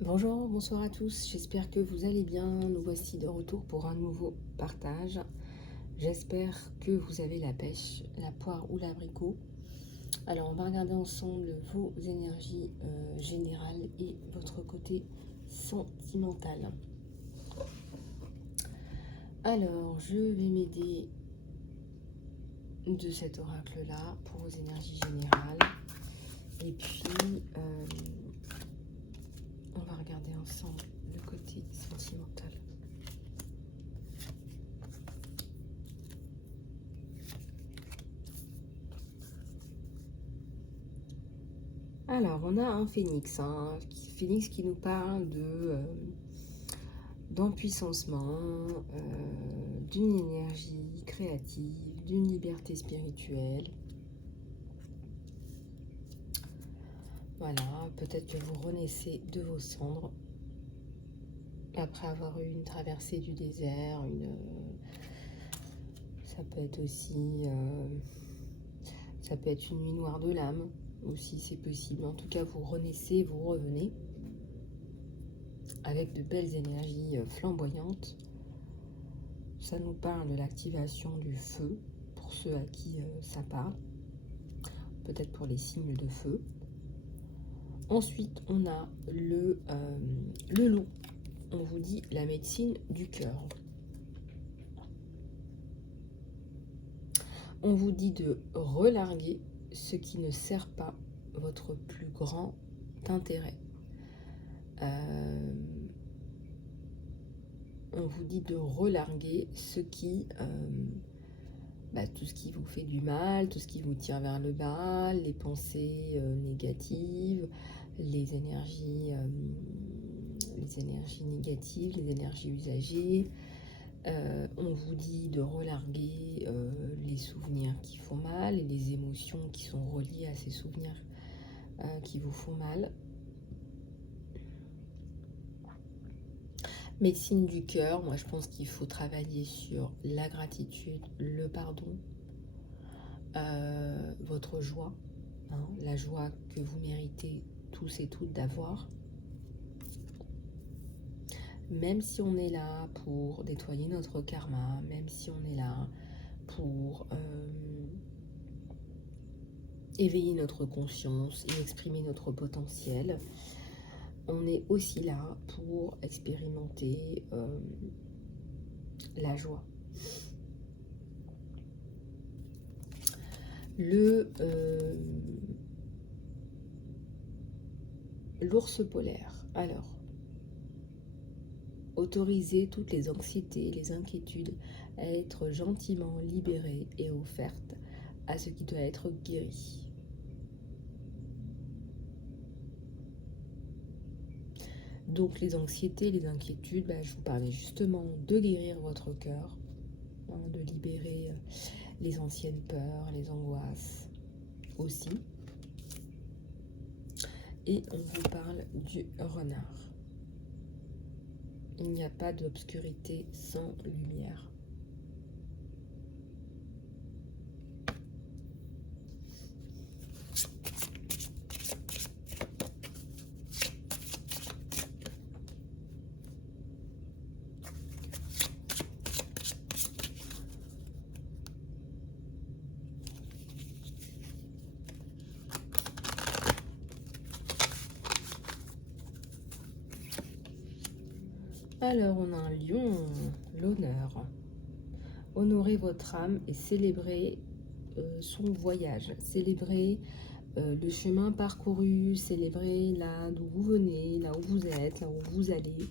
Bonjour, bonsoir à tous, j'espère que vous allez bien. Nous voici de retour pour un nouveau partage. J'espère que vous avez la pêche, la poire ou l'abricot. Alors on va regarder ensemble vos énergies générales et votre côté sentimental. Alors je vais m'aider de cet oracle-là pour vos énergies générales. Et puis on va regarder ensemble le côté sentimental. Alors, on a un phénix, phénix qui nous parle d'empuissancement, d'une énergie créative, d'une liberté spirituelle. Voilà, peut-être que vous renaissez de vos cendres après avoir eu une traversée du désert. Ça peut être aussi, ça peut être une nuit noire de l'âme aussi, c'est possible. En tout cas, vous renaissez, vous revenez avec de belles énergies flamboyantes. Ça nous parle de l'activation du feu, pour ceux à qui ça parle, peut-être pour les signes de feu. Ensuite, on a le loup. On vous dit la médecine du cœur. On vous dit de relarguer ce qui ne sert pas votre plus grand intérêt. On vous dit de relarguer ce qui... tout ce qui vous fait du mal, tout ce qui vous tire vers le bas, les pensées négatives, les énergies négatives, les énergies usagées. On vous dit de relarguer les souvenirs qui font mal et les émotions qui sont reliées à ces souvenirs qui vous font mal. Médecine du cœur, moi je pense qu'il faut travailler sur la gratitude, le pardon, votre joie, la joie que vous méritez tous et toutes d'avoir. Même si on est là pour nettoyer notre karma, même si on est là pour éveiller notre conscience et exprimer notre potentiel, on est aussi là pour expérimenter la joie. L'ours polaire. Alors, autoriser toutes les anxiétés, les inquiétudes à être gentiment libérées et offertes à ce qui doit être guéri. Donc les anxiétés, les inquiétudes, je vous parlais justement de guérir votre cœur, de libérer les anciennes peurs, les angoisses aussi. Et on vous parle du renard. Il n'y a pas d'obscurité sans lumière. Alors, on a un lion, l'honneur. Honorez votre âme et célébrez son voyage. Célébrez le chemin parcouru, célébrez là d'où vous venez, là où vous êtes, là où vous allez.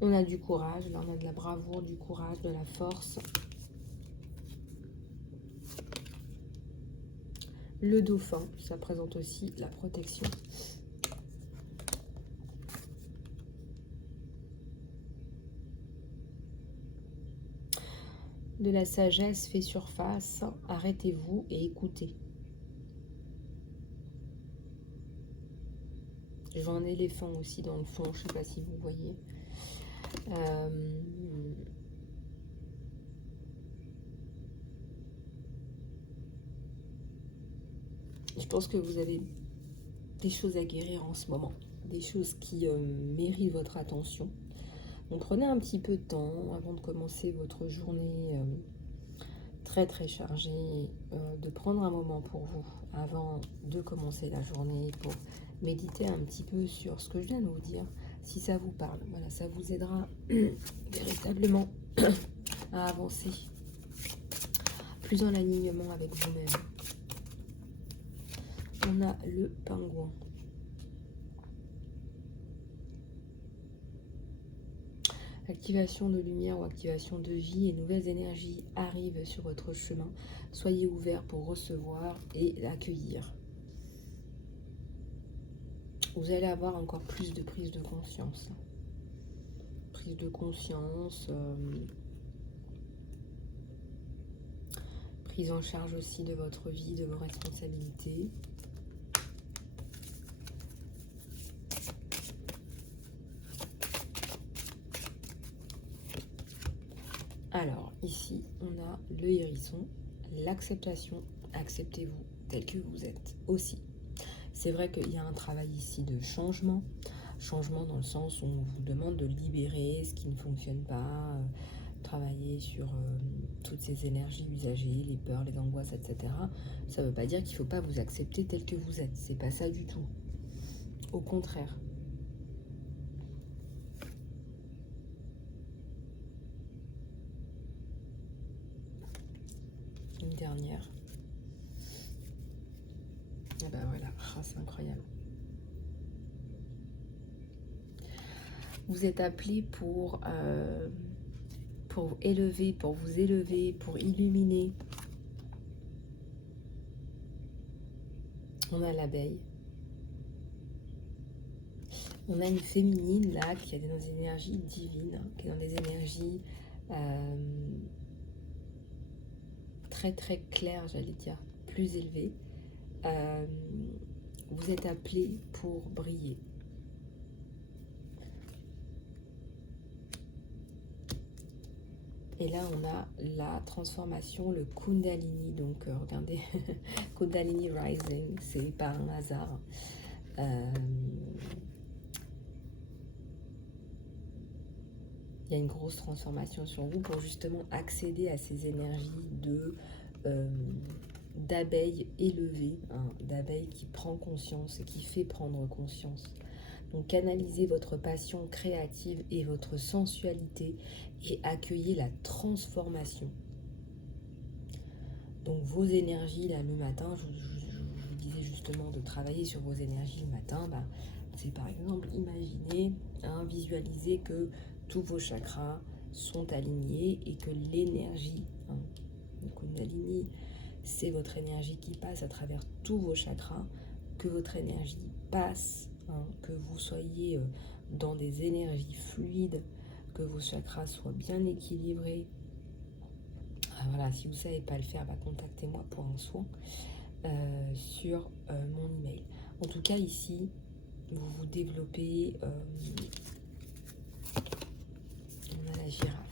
On a du courage, là on a de la bravoure, du courage, de la force. Le dauphin, ça présente aussi la protection. De la sagesse fait surface, arrêtez-vous et écoutez. Je vois un éléphant aussi dans le fond, je ne sais pas si vous voyez. Je pense que vous avez des choses à guérir en ce moment. des choses qui méritent votre attention. Donc prenez un petit peu de temps avant de commencer votre journée très très chargée, de prendre un moment pour vous avant de commencer la journée pour méditer un petit peu sur ce que je viens de vous dire. Si ça vous parle, voilà, ça vous aidera véritablement à avancer plus en alignement avec vous-même. On a le pingouin. Activation de lumière ou activation de vie et nouvelles énergies arrivent sur votre chemin. Soyez ouverts pour recevoir et accueillir. Vous allez avoir encore plus de prise de conscience. Prise de conscience, prise en charge aussi de votre vie, de vos responsabilités. Alors, ici, on a le hérisson, l'acceptation. Acceptez-vous tel que vous êtes aussi. C'est vrai qu'il y a un travail ici de changement. Changement dans le sens où on vous demande de libérer ce qui ne fonctionne pas, travailler sur toutes ces énergies usagées, les peurs, les angoisses, etc. Ça ne veut pas dire qu'il ne faut pas vous accepter tel que vous êtes. C'est pas ça du tout. Au contraire. Une dernière. Ah ben voilà, c'est incroyable. Vous êtes appelé pour élever, pour vous élever, pour illuminer. On a l'abeille. On a une féminine là qui est dans des énergies divines, qui est dans des énergies très très claires, j'allais dire, plus élevées. Vous êtes appelé pour briller. Et là, on a la transformation, le Kundalini. Donc, regardez, Kundalini Rising, c'est pas un hasard. Il y a une grosse transformation sur vous pour justement accéder à ces énergies d'abeille élevée, hein, d'abeille qui prend conscience et qui fait prendre conscience. Donc canalisez votre passion créative et votre sensualité et accueillez la transformation. Donc vos énergies, là, le matin, je vous disais justement de travailler sur vos énergies le matin, c'est par exemple, imaginez, visualisez que tous vos chakras sont alignés et que l'énergie, le Kundalini, c'est votre énergie qui passe à travers tous vos chakras, que votre énergie passe, que vous soyez dans des énergies fluides, que vos chakras soient bien équilibrés. Voilà, si vous ne savez pas le faire, contactez-moi pour un soin sur mon email. En tout cas, ici, vous vous développez. On a la girafe.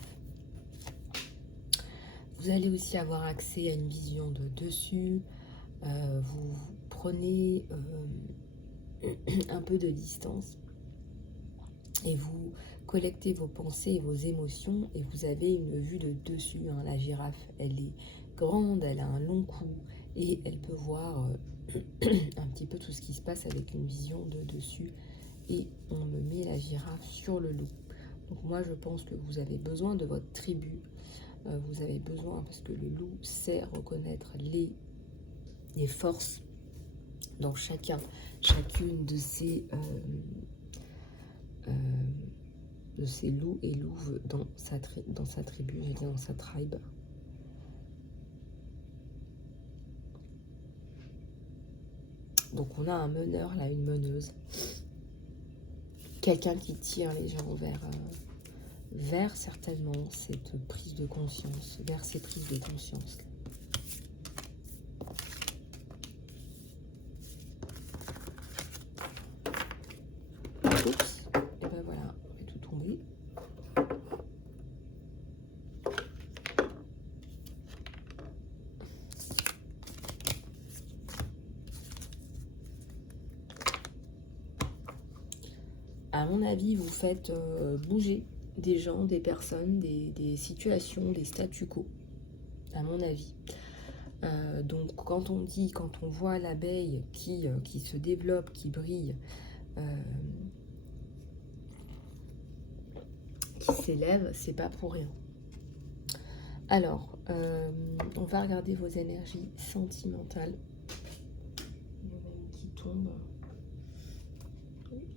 Vous allez aussi avoir accès à une vision de dessus. Vous prenez un peu de distance et vous collectez vos pensées et vos émotions et vous avez une vue de dessus. La girafe, elle est grande, elle a un long cou et elle peut voir un petit peu tout ce qui se passe avec une vision de dessus. Et on me met la girafe sur le loup. Donc moi, je pense que vous avez besoin de votre tribu. Vous avez besoin, parce que le loup sait reconnaître les forces dans chacune de ces loups et louves dans sa tribu, je veux dire dans sa tribe. Donc on a un meneur là, une meneuse. Quelqu'un qui tire les gens vers certainement cette prise de conscience, vers ces prises de conscience. Oups, et ben voilà, on fait tout tomber. À mon avis, vous faites bouger des gens, des personnes, des situations, des statu quo, à mon avis. Donc quand on voit l'abeille qui se développe, qui brille, qui s'élève, c'est pas pour rien. Alors, on va regarder vos énergies sentimentales. Il y en a une qui tombe.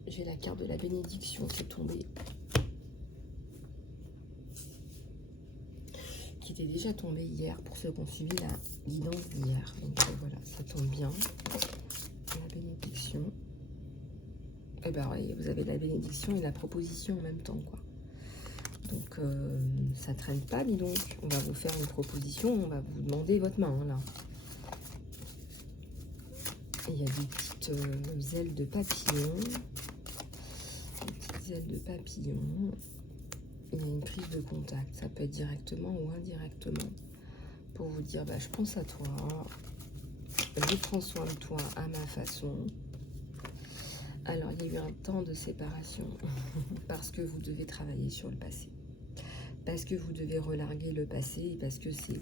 J'ai la carte de la bénédiction qui est tombée. Qui était déjà tombée hier pour ceux qui ont suivi la guidance d'hier. Donc voilà, ça tombe bien. La bénédiction. Et ben oui, vous avez la bénédiction et la proposition en même temps, quoi. Donc ça traîne pas, dis donc. On va vous faire une proposition, on va vous demander votre main, là. Et il y a des petites ailes de papillon. Des petites ailes de papillon. Il y a une prise de contact. Ça peut être directement ou indirectement. Pour vous dire, bah, je pense à toi. Je prends soin de toi à ma façon. Alors, il y a eu un temps de séparation. Parce que vous devez travailler sur le passé. Parce que vous devez relarguer le passé. Et parce que c'est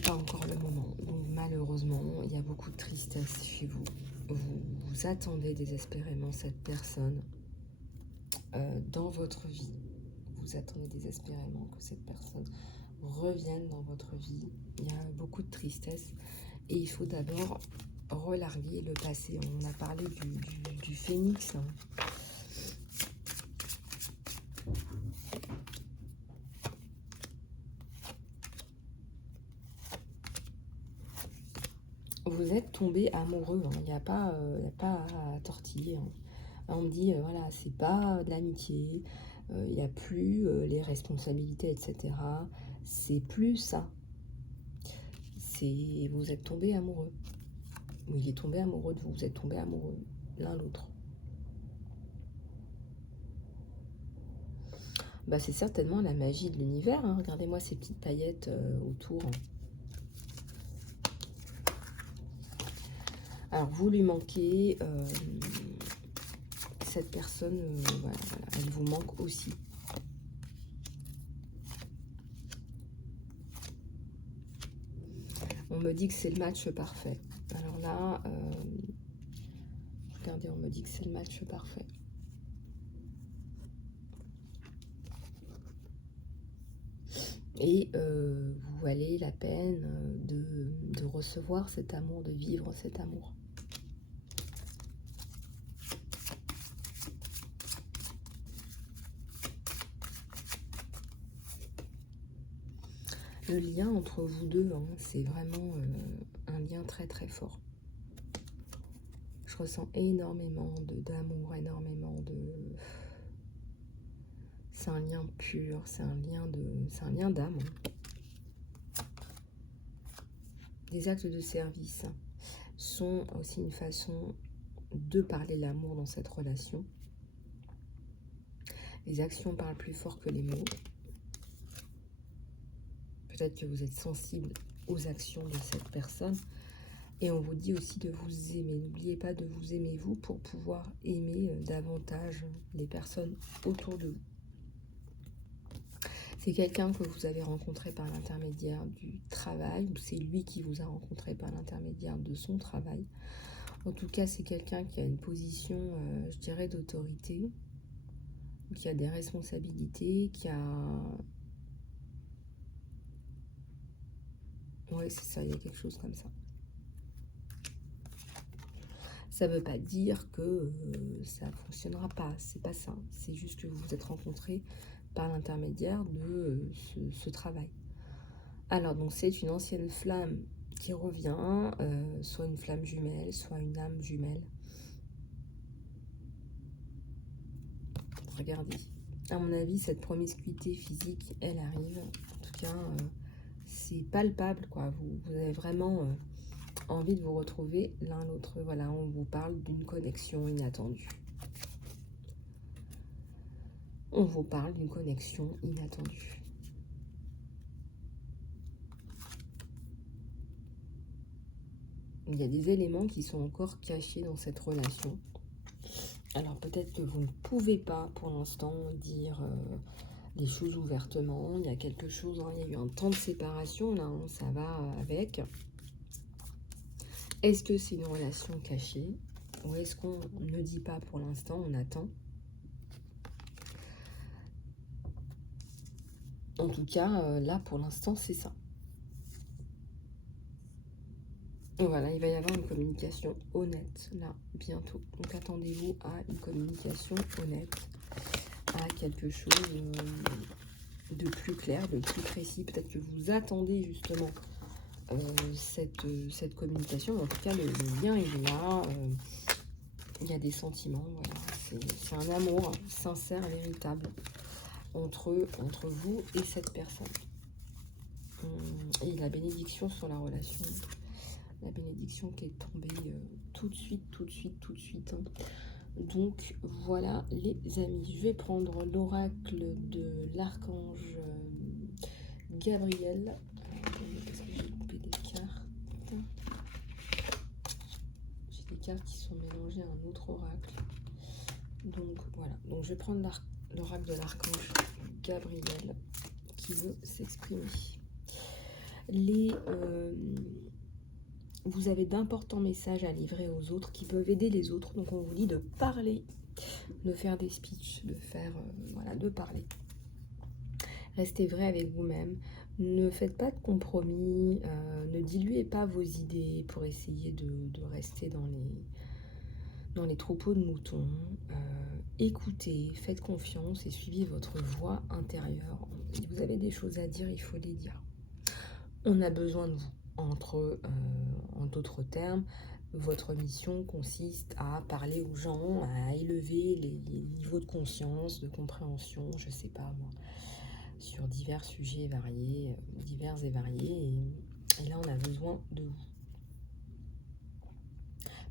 pas encore le moment. Donc malheureusement, il y a beaucoup de tristesse chez vous. Vous attendez désespérément cette personne dans votre vie. Vous attendez désespérément que cette personne revienne dans votre vie. Il y a beaucoup de tristesse. Et il faut d'abord relarguer le passé. On a parlé du phénix. Hein. Vous êtes tombé amoureux, hein. Il n'y a pas à tortiller. Hein. On me dit, voilà, c'est pas de l'amitié, il n'y a plus les responsabilités, etc. C'est plus ça. Vous êtes tombé amoureux. Ou il est tombé amoureux de vous, vous êtes tombé amoureux l'un l'autre. Bah, c'est certainement la magie de l'univers. Hein. Regardez-moi ces petites paillettes autour. Alors, vous lui manquez, cette personne, voilà, elle vous manque aussi. On me dit que c'est le match parfait. Alors là, regardez, on me dit que c'est le match parfait. Et vous valez la peine de recevoir cet amour, de vivre cet amour. Le lien entre vous deux, hein, c'est vraiment un lien très très fort. Je ressens énormément d'amour, énormément de... C'est un lien pur, c'est un lien d'âme. Les actes de service sont aussi une façon de parler l'amour dans cette relation. Les actions parlent plus fort que les mots. Peut-être que vous êtes sensible aux actions de cette personne. Et on vous dit aussi de vous aimer. N'oubliez pas de vous aimer vous pour pouvoir aimer davantage les personnes autour de vous. C'est quelqu'un que vous avez rencontré par l'intermédiaire du travail, ou c'est lui qui vous a rencontré par l'intermédiaire de son travail. En tout cas, c'est quelqu'un qui a une position, je dirais, d'autorité, qui a des responsabilités, qui a... Ouais, c'est ça, il y a quelque chose comme ça. Ça ne veut pas dire que ça ne fonctionnera pas, c'est pas ça. C'est juste que vous vous êtes rencontrés par l'intermédiaire de ce travail. Alors, donc c'est une ancienne flamme qui revient, soit une flamme jumelle, soit une âme jumelle. Regardez. À mon avis, cette promiscuité physique, elle arrive. En tout cas, c'est palpable, quoi. Vous avez vraiment envie de vous retrouver l'un l'autre. Voilà, on vous parle d'une connexion inattendue. On vous parle d'une connexion inattendue. Il y a des éléments qui sont encore cachés dans cette relation. Alors peut-être que vous ne pouvez pas pour l'instant dire les choses ouvertement. Il y a quelque chose, hein, il y a eu un temps de séparation là, hein, ça va avec. Est-ce que c'est une relation cachée ou est-ce qu'on ne dit pas pour l'instant, on attend? En tout cas, là pour l'instant c'est ça. Voilà, il va y avoir une communication honnête là, bientôt. Donc attendez-vous à une communication honnête, à quelque chose de plus clair, de plus précis. Peut-être que vous attendez justement cette communication. En tout cas, le lien il est là. Il y a des sentiments. Voilà. C'est un amour sincère, véritable entre vous et cette personne. Et la bénédiction sur la relation. La bénédiction qui est tombée tout de suite, tout de suite, tout de suite. Hein. Donc voilà les amis, je vais prendre l'oracle de l'archange Gabriel. Est-ce que j'ai coupé des cartes? J'ai des cartes qui sont mélangées à un autre oracle. Donc voilà, donc je vais prendre l'oracle de l'archange Gabriel qui veut s'exprimer. Vous avez d'importants messages à livrer aux autres qui peuvent aider les autres. Donc on vous dit de parler, de faire des speeches, de faire, voilà, de parler. Restez vrai avec vous-même. Ne faites pas de compromis. Ne diluez pas vos idées pour essayer de rester dans les troupeaux de moutons. Écoutez, faites confiance et suivez votre voix intérieure. Si vous avez des choses à dire, il faut les dire. On a besoin de vous. En d'autres termes, votre mission consiste à parler aux gens, à élever les niveaux de conscience, de compréhension, je sais pas moi, sur divers sujets variés, divers et variés. Et là, on a besoin de vous.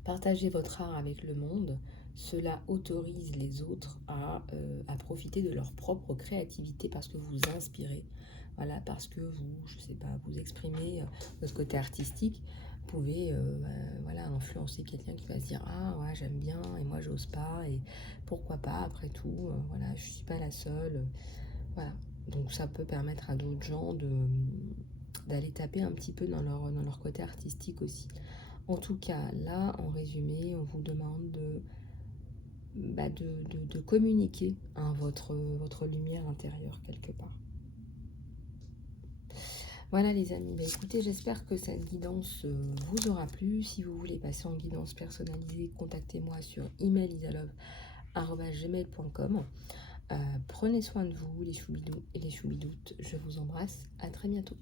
Partagez votre art avec le monde. Cela autorise les autres à profiter de leur propre créativité parce que vous inspirez. Voilà, parce que vous, je sais pas, vous exprimez votre côté artistique, vous pouvez voilà, influencer quelqu'un qui va se dire « Ah, ouais, j'aime bien, et moi, j'ose pas, et pourquoi pas, après tout, voilà, je suis pas la seule. » Voilà, donc ça peut permettre à d'autres gens d'aller taper un petit peu dans leur côté artistique aussi. En tout cas, là, en résumé, on vous demande de communiquer hein, votre lumière intérieure quelque part. Voilà les amis, écoutez, j'espère que cette guidance vous aura plu. Si vous voulez passer en guidance personnalisée, contactez-moi sur emailisalope@gmail.com. Prenez soin de vous les choubidous et les choubidoutes. Je vous embrasse, à très bientôt.